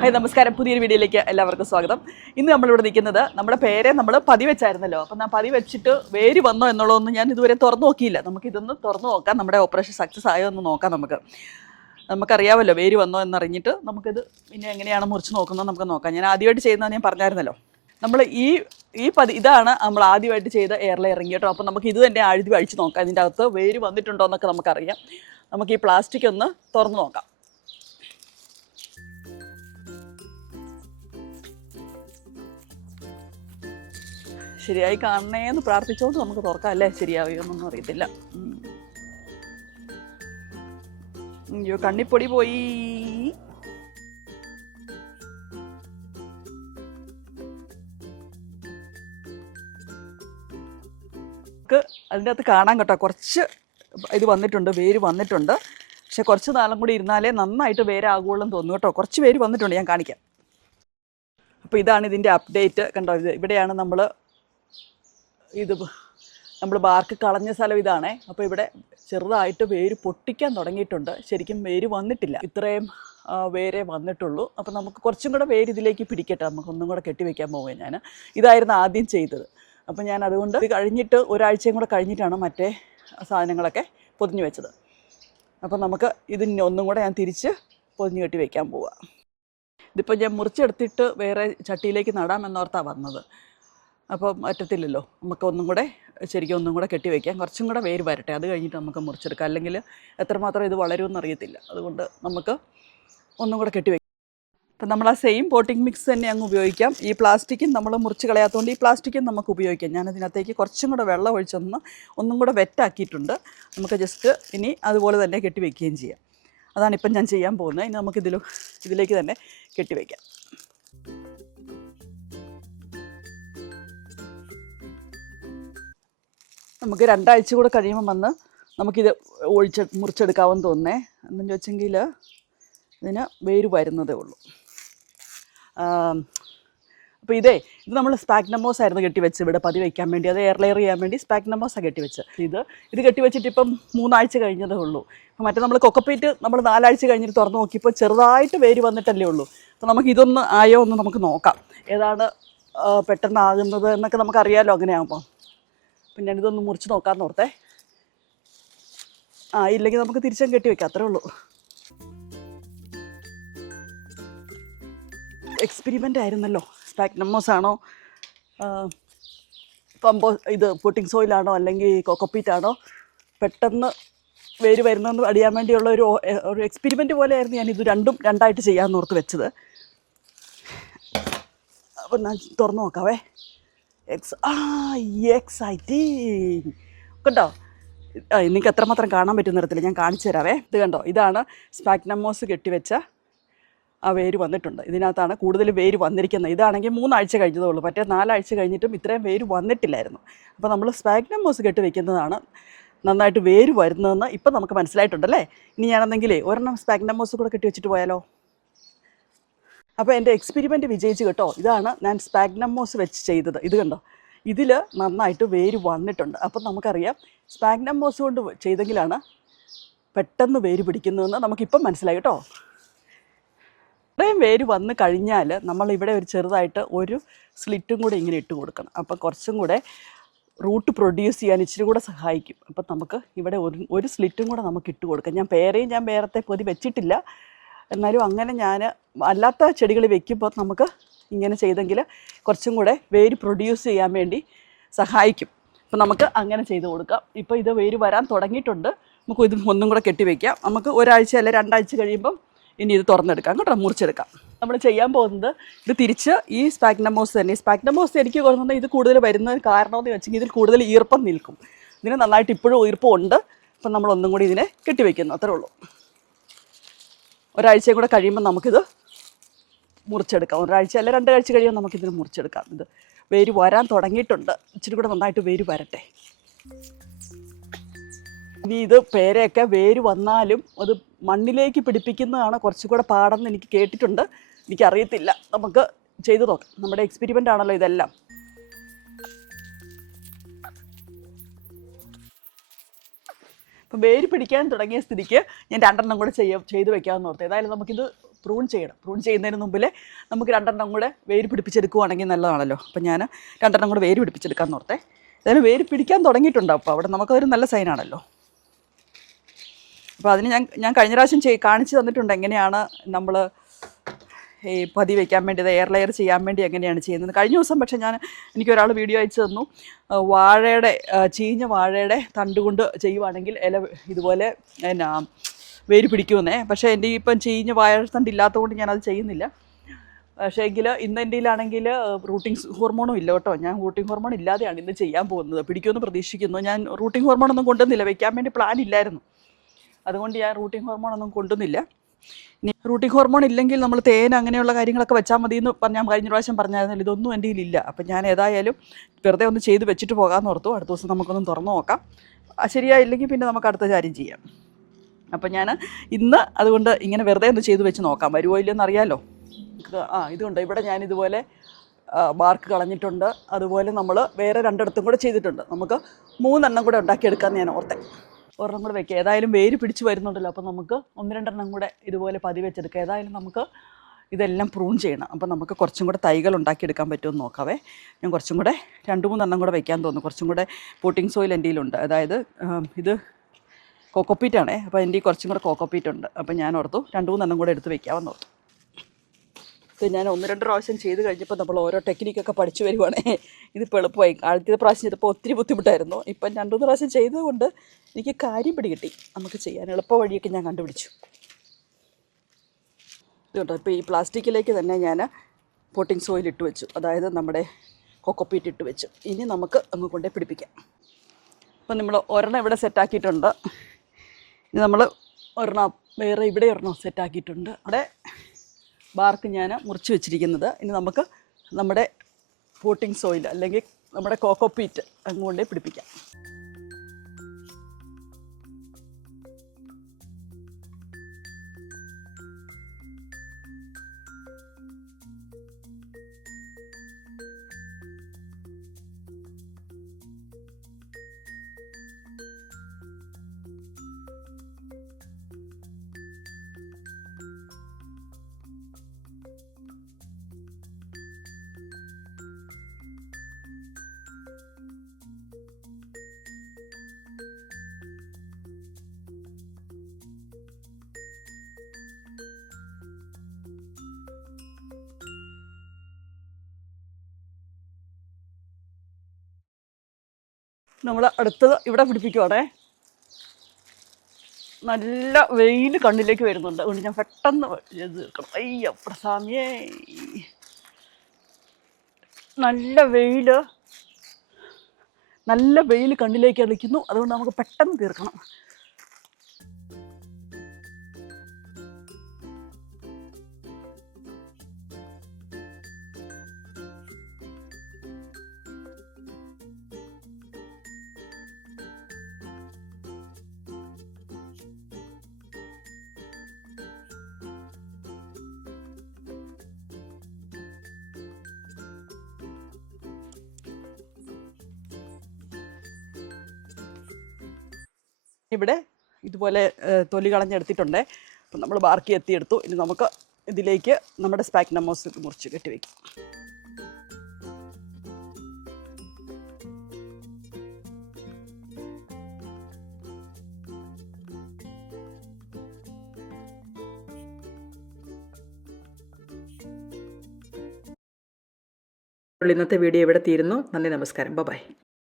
Hi നമസ്കാരം, പുതിയൊരു വീഡിയോയിലേക്ക് എല്ലാവർക്കും സ്വാഗതം. ഇന്ന് നമ്മളിവിടെ നിൽക്കുന്നത് നമ്മുടെ പേരെ നമ്മൾ പതി വെച്ചായിരുന്നല്ലോ. അപ്പം ഞാൻ പതി വെച്ചിട്ട് വേര് വന്നോ എന്നുള്ളതൊന്നും ഞാൻ ഇതുവരെ തുറന്നു നോക്കിയില്ല. നമുക്കിതൊന്ന് തുറന്നു നോക്കാം, നമ്മുടെ ഓപ്പറേഷൻ സക്സസ് ആയോ എന്ന് നോക്കാം. നമുക്കറിയാമല്ലോ വേര് വന്നോ എന്നറിഞ്ഞിട്ട് നമുക്കിത് പിന്നെ എങ്ങനെയാണ് മുറിച്ച് നോക്കുന്നത് നമുക്ക് നോക്കാം. ഞാൻ ആദ്യമായിട്ട് ചെയ്യുന്നത് ഞാൻ പറഞ്ഞായിരുന്നല്ലോ. നമ്മൾ ഈ ഇതാണ് നമ്മൾ ആദ്യമായിട്ട് ചെയ്ത എയർ ലെയറിങ് കേട്ടോ. അപ്പം നമുക്ക് ഇത് തന്നെ അഴിച്ച് നോക്കാം. ഇതിൻ്റെ അകത്ത് വേര് വന്നിട്ടുണ്ടോ എന്നൊക്കെ നമുക്കറിയാം. നമുക്ക് ഈ പ്ലാസ്റ്റിക് ഒന്ന് തുറന്നു നോക്കാം. ശരിയായി കാണണേന്ന് പ്രാർത്ഥിച്ചോണ്ട് നമുക്ക് തുറക്കാം അല്ലേ. ശരിയാവുമെന്നൊന്നും അറിയത്തില്ല. അയ്യോ, കണ്ണിപ്പൊടി പോയി. അതിൻ്റെ അകത്ത് കാണാൻ കേട്ടോ, കുറച്ച് ഇത് വന്നിട്ടുണ്ട്, വേര് വന്നിട്ടുണ്ട്. പക്ഷെ കുറച്ച് നാളും കൂടി ഇരുന്നാലേ നന്നായിട്ട് വേരാകുള്ളൂ എന്ന് തോന്നുന്നു കേട്ടോ. കുറച്ച് വേര് വന്നിട്ടുണ്ട്, ഞാൻ കാണിക്കാം. അപ്പോൾ ഇതാണ് ഇതിൻ്റെ അപ്ഡേറ്റ് കണ്ടോ. ഇവിടെയാണ് നമ്മൾ ബാർക്ക് കളഞ്ഞ സ്ഥലം ഇതാണേ. അപ്പോൾ ഇവിടെ ചെറുതായിട്ട് വേര് പൊട്ടിക്കാൻ തുടങ്ങിയിട്ടുണ്ട്. ശരിക്കും വേര് വന്നിട്ടില്ല, ഇത്രയും വേരേ വന്നിട്ടുള്ളൂ. അപ്പോൾ നമുക്ക് കുറച്ചും കൂടെ വേര് ഇതിലേക്ക് പിടിക്കട്ടെ. നമുക്കൊന്നും കൂടെ കെട്ടിവെക്കാൻ പോവുകയാണ് ഞാൻ. ഇതായിരുന്നു ആദ്യം ചെയ്തത്. അപ്പോൾ ഞാൻ അതുകൊണ്ട് ഇത് കഴിഞ്ഞിട്ട് ഒരാഴ്ചയും കൂടെ കഴിഞ്ഞിട്ടാണ് മറ്റേ സാധനങ്ങളൊക്കെ പൊതിഞ്ഞ് വെച്ചത്. അപ്പോൾ നമുക്ക് ഇതിന് ഒന്നും കൂടെ ഞാൻ തിരിച്ച് പൊതിഞ്ഞ് കെട്ടി വയ്ക്കാൻ പോവുക. ഇതിപ്പോൾ ഞാൻ മുറിച്ചെടുത്തിട്ട് വേറെ ചട്ടിയിലേക്ക് നടാമെന്നോർത്താണ് വന്നത്. അപ്പോൾ പറ്റത്തില്ലല്ലോ, നമുക്ക് ഒന്നും കൂടെ കെട്ടി വയ്ക്കാം. കുറച്ചും കൂടെ വേര് വരട്ടെ, അത് കഴിഞ്ഞിട്ട് നമുക്ക് മുറിച്ചെടുക്കാം. അല്ലെങ്കിൽ എത്രമാത്രം ഇത് വളരുമെന്ന് അറിയത്തില്ല. അതുകൊണ്ട് നമുക്ക് ഒന്നും കൂടെ കെട്ടി വയ്ക്കാം. അപ്പം നമ്മൾ ആ സെയിം പോട്ടിംഗ് മിക്സ് തന്നെ അങ്ങ് ഉപയോഗിക്കാം. ഈ പ്ലാസ്റ്റിക്കും നമ്മൾ മുറിച്ച് കളയാത്തതുകൊണ്ട് ഈ പ്ലാസ്റ്റിക്കും നമുക്ക് ഉപയോഗിക്കാം. ഞാനതിനകത്തേക്ക് കുറച്ചും കൂടെ വെള്ളം ഒന്നും കൂടെ വെറ്റാക്കിയിട്ടുണ്ട്. നമുക്ക് ജസ്റ്റ് ഇനി അതുപോലെ തന്നെ കെട്ടി വയ്ക്കുകയും ചെയ്യാം. അതാണിപ്പം ഞാൻ ചെയ്യാൻ പോകുന്നത്. ഇനി നമുക്ക് ഇതിലേക്ക് തന്നെ കെട്ടി വയ്ക്കാം. നമുക്ക് 2 ആഴ്ച കൂടെ കഴിയുമ്പം വന്ന് നമുക്കിത് മുറിച്ചെടുക്കാമെന്ന് തോന്നുന്നേ. എന്നു വെച്ചെങ്കിൽ ഇതിന് വേര് വരുന്നതേ ഉള്ളൂ. അപ്പോൾ ഇത് നമ്മൾ സ്പാഗ്നമോസ് ആയിരുന്നു കെട്ടിവെച്ച് ഇവിടെ പതി വയ്ക്കാൻ വേണ്ടി. അത് എയർ ലെയർ ചെയ്യാൻ വേണ്ടി സ്പാഗ്നമോസാണ് കെട്ടിവെച്ച്. ഇത് കെട്ടിവെച്ചിട്ട് ഇപ്പം 3 ആഴ്ച കഴിഞ്ഞതേ ഉള്ളൂ. അപ്പോൾ മറ്റേ നമ്മൾ കൊക്കോപ്പീറ്റ് നമ്മൾ 4 ആഴ്ച കഴിഞ്ഞിട്ട് തുറന്ന് നോക്കിയപ്പോൾ ചെറുതായിട്ട് വേര് വന്നിട്ടല്ലേ ഉള്ളൂ. അപ്പോൾ നമുക്ക് ഇതൊന്ന് ആയോ എന്ന് നമുക്ക് നോക്കാം, ഏതാണ് പെട്ടെന്നാകുന്നത് എന്നൊക്കെ നമുക്കറിയാമല്ലോ അങ്ങനെയാകുമ്പോൾ. അപ്പം ഞാനിതൊന്ന് മുറിച്ച് നോക്കാമെന്ന് ഓർത്തേ. ഇല്ലെങ്കിൽ നമുക്ക് തിരിച്ചും കെട്ടി വയ്ക്കാം, അത്രേ ഉള്ളൂ. എക്സ്പെരിമെൻ്റ് ആയിരുന്നല്ലോ. സ്പാഗ്നമോസ് ആണോ പുട്ടിംഗ് സോയിലാണോ അല്ലെങ്കിൽ കൊക്കോപ്പീറ്റാണോ പെട്ടെന്ന് വേര് വരുന്നതെന്ന് അറിയാൻ വേണ്ടിയുള്ള ഒരു എക്സ്പെരിമെൻ്റ് പോലെയായിരുന്നു ഞാനിത് രണ്ടും രണ്ടായിട്ട് ചെയ്യാമെന്ന് ഓർത്ത് വെച്ചത്. അപ്പം ഞാൻ തുറന്നു നോക്കാവേ. എക്സൈറ്റിങ് കണ്ടോ. നിങ്ങൾക്ക് എത്രമാത്രം കാണാൻ പറ്റുന്ന തരത്തിൽ ഞാൻ കാണിച്ചു തരാവേ. ഇത് കണ്ടോ, ഇതാണ് സ്പാഗ്നമോസ് കെട്ടിവെച്ച ആ വേര് വന്നിട്ടുണ്ട്. ഇതിനകത്താണ് കൂടുതൽ വേര് വന്നിരിക്കുന്നത്. ഇതാണെങ്കിൽ 3 ആഴ്ച കഴിഞ്ഞതേ ഉള്ളൂ. മറ്റേ 4 ആഴ്ച കഴിഞ്ഞിട്ടും ഇത്രയും വേര് വന്നിട്ടില്ലായിരുന്നു. അപ്പോൾ നമ്മൾ സ്പാഗ്നമോസ് കെട്ടി വെക്കുന്നതാണ് നന്നായിട്ട് വേര് വരുന്നതെന്ന് ഇപ്പം നമുക്ക് മനസ്സിലായിട്ടുണ്ടല്ലേ. ഇനി ഞാനെന്തെങ്കിലേ ഒരെണ്ണം സ്പാഗ്നമോസ് കൂടെ കെട്ടി വെച്ചിട്ട് പോയാലോ. അപ്പോൾ എൻ്റെ എക്സ്പെരിമെൻറ്റ് വിജയിച്ചു കേട്ടോ. ഇതാണ് ഞാൻ സ്പാഗ്നമോസ് വെച്ച് ചെയ്തത്. ഇത് കണ്ടോ, ഇതിൽ നന്നായിട്ട് വേര് വന്നിട്ടുണ്ട്. അപ്പം നമുക്കറിയാം സ്പാഗ്നമോസ് കൊണ്ട് ചെയ്തെങ്കിലാണ് പെട്ടെന്ന് വേര് പിടിക്കുന്നതെന്ന് നമുക്കിപ്പം മനസ്സിലായി കേട്ടോ. ഇത്രയും വേര് വന്ന് കഴിഞ്ഞാൽ നമ്മളിവിടെ ചെറുതായിട്ട് ഒരു സ്ലിറ്റും കൂടെ ഇങ്ങനെ ഇട്ട് കൊടുക്കണം. അപ്പോൾ കുറച്ചും കൂടെ റൂട്ട് പ്രൊഡ്യൂസ് ചെയ്യാൻ ഇച്ചിരി കൂടെ സഹായിക്കും. അപ്പം നമുക്ക് ഇവിടെ ഒരു സ്ലിറ്റും കൂടെ നമുക്ക് ഇട്ട് കൊടുക്കാം. ഞാൻ പേരത്തെ പൊതി വെച്ചിട്ടില്ല. എന്നാലും അങ്ങനെ ഞാൻ അല്ലാത്ത ചെടികൾ വെക്കുമ്പോൾ നമുക്ക് ഇങ്ങനെ ചെയ്തെങ്കിൽ കുറച്ചും കൂടെ വേര് പ്രൊഡ്യൂസ് ചെയ്യാൻ വേണ്ടി സഹായിക്കും. അപ്പം നമുക്ക് അങ്ങനെ ചെയ്ത് കൊടുക്കാം. ഇപ്പോൾ ഇത് വേര് വരാൻ തുടങ്ങിയിട്ടുണ്ട്. നമുക്ക് ഇത് ഒന്നും കൂടെ കെട്ടി വയ്ക്കാം. നമുക്ക് ഒരാഴ്ച അല്ലെ 2 ആഴ്ച കഴിയുമ്പം ഇനി ഇത് തുറന്നെടുക്കാം കേട്ടോ, മുറിച്ചെടുക്കാം. നമ്മൾ ചെയ്യാൻ പോകുന്നത് ഇത് തിരിച്ച് ഈ സ്പാഗ്നമോസ് തന്നെ. സ്പാഗ്നമോസ് എനിക്ക് തോന്നുന്നത് ഇത് കൂടുതൽ വരുന്നതിന് കാരണമെന്ന് വെച്ചെങ്കിൽ ഇതിൽ കൂടുതൽ ഈർപ്പം നിൽക്കും. ഇതിന് നന്നായിട്ട് ഇപ്പോഴും ഈർപ്പം ഉണ്ട്. അപ്പം നമ്മൾ ഒന്നും കൂടി ഇതിനെ കെട്ടിവെക്കുന്നു, അത്രേ ഉള്ളൂ. ഒരാഴ്ചയും കൂടെ കഴിയുമ്പോൾ നമുക്കിത് മുറിച്ചെടുക്കാം. ഒരാഴ്ച അല്ലെ 2 ആഴ്ച കഴിയുമ്പോൾ നമുക്കിതിന് മുറിച്ചെടുക്കാം. ഇത് വേര് വരാൻ തുടങ്ങിയിട്ടുണ്ട്. ഇച്ചിരി കൂടെ നന്നായിട്ട് വേര് വരട്ടെ. ഇനി ഇത് പേരയൊക്കെ വേര് വന്നാലും അത് മണ്ണിലേക്ക് പിടിപ്പിക്കുന്നതാണ് കുറച്ചുകൂടെ പാടെന്ന് എനിക്ക് കേട്ടിട്ടുണ്ട്. എനിക്കറിയത്തില്ല, നമുക്ക് ചെയ്തു നോക്കാം. നമ്മുടെ എക്സ്പെരിമെൻ്റ് ആണല്ലോ ഇതെല്ലാം. അപ്പം വേര് പിടിക്കാൻ തുടങ്ങിയ സ്ഥിതിക്ക് ഞാൻ 2 എണ്ണം കൂടെ ചെയ്ത് വെക്കാമെന്ന് ഓർത്ത്. ഏതായാലും നമുക്കിത് പ്രൂൺ ചെയ്യണം. പ്രൂൺ ചെയ്യുന്നതിന് മുമ്പിൽ നമുക്ക് 2 കൂടെ വേര് പിടിപ്പിച്ചെടുക്കുവാണെങ്കിൽ നല്ലതാണല്ലോ. അപ്പം ഞാൻ 2 കൂടെ വേര് പിടിപ്പിച്ചെടുക്കാൻ ഓർത്തേ. ഏതായാലും വേര് പിടിക്കാൻ തുടങ്ങിയിട്ടുണ്ട്. അപ്പോൾ അവിടെ നമുക്കതൊരു നല്ല സൈനാണല്ലോ. അപ്പോൾ അതിന് ഞാൻ കഴിഞ്ഞ പ്രാവശ്യം കാണിച്ചു തന്നിട്ടുണ്ട് എങ്ങനെയാണ് നമ്മൾ ഈ പതി വയ്ക്കാൻ വേണ്ടി, എയർ ലെയർ ചെയ്യാൻ വേണ്ടി എങ്ങനെയാണ് ചെയ്യുന്നത്. കഴിഞ്ഞ ദിവസം പക്ഷേ എനിക്കൊരാൾ വീഡിയോ അയച്ചു തന്നു, വാഴയുടെ ചീഞ്ഞ വാഴയുടെ തണ്ട് കൊണ്ട് ചെയ്യുവാണെങ്കിൽ ഇല ഇതുപോലെ വേര് പിടിക്കുമെന്നേ. പക്ഷേ എൻ്റെ ഇപ്പം ചീഞ്ഞ വാഴത്തണ്ട് ഇല്ലാത്തതുകൊണ്ട് ഞാനത് ചെയ്യുന്നില്ല. പക്ഷേ എങ്കിൽ ഇന്ന് എൻ്റെ കയ്യിലാണെങ്കിൽ റൂട്ടിംഗ് ഹോർമോണും ഇല്ല കേട്ടോ. ഞാൻ റൂട്ടിംഗ് ഹോർമോൺ ഇല്ലാതെയാണ് ഇന്ന് ചെയ്യാൻ പോകുന്നത്. പിടിക്കുമെന്ന് പ്രതീക്ഷിക്കുന്നു. ഞാൻ റൂട്ടിംഗ് ഹോർമോണൊന്നും കൊണ്ടുവന്നില്ല, വയ്ക്കാൻ വേണ്ടി പ്ലാൻ ഇല്ലായിരുന്നു. അതുകൊണ്ട് ഞാൻ റൂട്ടിംഗ് ഹോർമോണൊന്നും കൊണ്ടുവന്നില്ല. ഇനി റൂട്ടിംഗ് ഹോർമോൺ ഇല്ലെങ്കിൽ നമ്മൾ തേൻ അങ്ങനെയുള്ള കാര്യങ്ങളൊക്കെ വെച്ചാൽ മതി എന്ന് ഞാൻ കഴിഞ്ഞ പ്രാവശ്യം പറഞ്ഞായിരുന്നില്ല. ഇതൊന്നും എൻ്റെ കയ്യിലില്ല. അപ്പം ഞാൻ ഏതായാലും വെറുതെ ഒന്ന് ചെയ്ത് വെച്ചിട്ട് പോകാമെന്ന് ഓർത്തു. അടുത്ത ദിവസം നമുക്കൊന്ന് തുറന്നു നോക്കാം. ശരിയായില്ലെങ്കിൽ പിന്നെ നമുക്ക് അടുത്ത കാര്യം ചെയ്യാം. അപ്പം ഞാൻ ഇന്ന് അതുകൊണ്ട് ഇങ്ങനെ വെറുതെ ഒന്ന് ചെയ്ത് വെച്ച് നോക്കാം, വരുമോ ഇല്ലെന്ന് അറിയാമല്ലോ. ഇതുണ്ട്. ഇവിടെ ഞാനിതുപോലെ ബാർക്ക് കളഞ്ഞിട്ടുണ്ട്. അതുപോലെ നമ്മൾ വേറെ 2 കൂടെ ചെയ്തിട്ടുണ്ട്. നമുക്ക് 3 കൂടെ ഉണ്ടാക്കിയെടുക്കാമെന്ന് ഞാൻ ഓർത്തേ. ഒരെണ്ണം കൂടെ വെക്കുക. ഏതായാലും വേര് പിടിച്ച് വരുന്നുണ്ടല്ലോ. അപ്പം നമുക്ക് 1-2 കൂടെ ഇതുപോലെ പതി വെച്ചെടുക്കുക. ഏതായാലും നമുക്ക് ഇതെല്ലാം പ്രൂൺ ചെയ്യണം. അപ്പം നമുക്ക് കുറച്ചും കൂടെ തൈകൾ ഉണ്ടാക്കിയെടുക്കാൻ പറ്റുമെന്ന് നോക്കാവേ. ഞാൻ കുറച്ചും കൂടെ 2-3 കൂടെ വയ്ക്കാൻ തോന്നുന്നു. കുറച്ചും കൂടെ പോട്ടിംഗ് സോയിൽ എൻ്റെ കയ്യിലുണ്ട്. അതായത് ഇത് കോക്കോപ്പീറ്റാണേ. അപ്പോൾ എൻ്റെ കുറച്ചും കൂടെ കോക്കോപ്പീറ്റ് ഉണ്ട്. അപ്പം ഞാൻ ഓർത്തു 2-3 കൂടെ എടുത്ത് വയ്ക്കാമെന്ന് ഓർത്തു. ഇത് ഞാൻ 1-2 പ്രാവശ്യം ചെയ്ത് കഴിഞ്ഞപ്പോൾ നമ്മൾ ഓരോ ടെക്നിക്കൊക്കെ പഠിച്ചു വരുവാണേ. ഇതിപ്പോൾ എളുപ്പമായി. ആദ്യത്തെ പ്രാവശ്യം ചെയ്തപ്പോൾ ഒത്തിരി ബുദ്ധിമുട്ടായിരുന്നു. ഇപ്പം 2-3 പ്രാവശ്യം ചെയ്തതുകൊണ്ട് എനിക്ക് കാര്യം പിടികിട്ടി. നമുക്ക് ചെയ്യാൻ എളുപ്പ വഴിയൊക്കെ ഞാൻ കണ്ടുപിടിച്ചു. ഇതുകൊണ്ടോ. ഇപ്പോൾ ഈ പ്ലാസ്റ്റിക്കിലേക്ക് തന്നെ ഞാൻ പോട്ടിംഗ് സോയിൽ ഇട്ട് വെച്ചു. അതായത് നമ്മുടെ കൊക്കോപ്പീറ്റ് ഇട്ട് വെച്ചു. ഇനി നമുക്ക് അങ്ങ് കൊണ്ടേ പിടിപ്പിക്കാം. അപ്പം നമ്മൾ ഒരെണ്ണം ഇവിടെ സെറ്റാക്കിയിട്ടുണ്ട്. ഇനി നമ്മൾ ഒരെണ്ണം വേറെ ഇവിടെ ഒരെണ്ണം സെറ്റാക്കിയിട്ടുണ്ട്. അവിടെ ബാർക്ക് ഞാൻ മുറിച്ച് വെച്ചിരിക്കുന്നത്. ഇനി നമുക്ക് നമ്മുടെ പോട്ടിംഗ് സോയിൽ അല്ലെങ്കിൽ നമ്മുടെ കോക്കോപ്പീറ്റ് അങ്ങോട്ടേ പിടിപ്പിക്കാം. നമ്മൾ അടുത്തത് ഇവിടെ പിടിപ്പിക്കുവാണേ. നല്ല വെയിൽ കണ്ണിലേക്ക് വരുന്നുണ്ട്. അതുകൊണ്ട് ഞാൻ പെട്ടെന്ന് ചെയ്ത് തീർക്കണം. അയ്യോ പ്രസാമിയേ, നല്ല വെയിൽ കണ്ണിലേക്ക് അടിക്കുന്നു. അതുകൊണ്ട് നമുക്ക് പെട്ടെന്ന് തീർക്കണം. ഇവിടെ ഇതുപോലെ തൊലി കളഞ്ഞെടുത്തിട്ടുണ്ട്. അപ്പം നമ്മൾ ബാർക്കി എത്തിയെടുത്തു. ഇനി നമുക്ക് ഇതിലേക്ക് നമ്മുടെ സ്പാഗ്നം മോസ് മുറിച്ച് കെട്ടിവെക്കും. ഇന്നത്തെ വീഡിയോ ഇവിടെ തീരുന്നു. നന്ദി, നമസ്കാരം, ബൈ.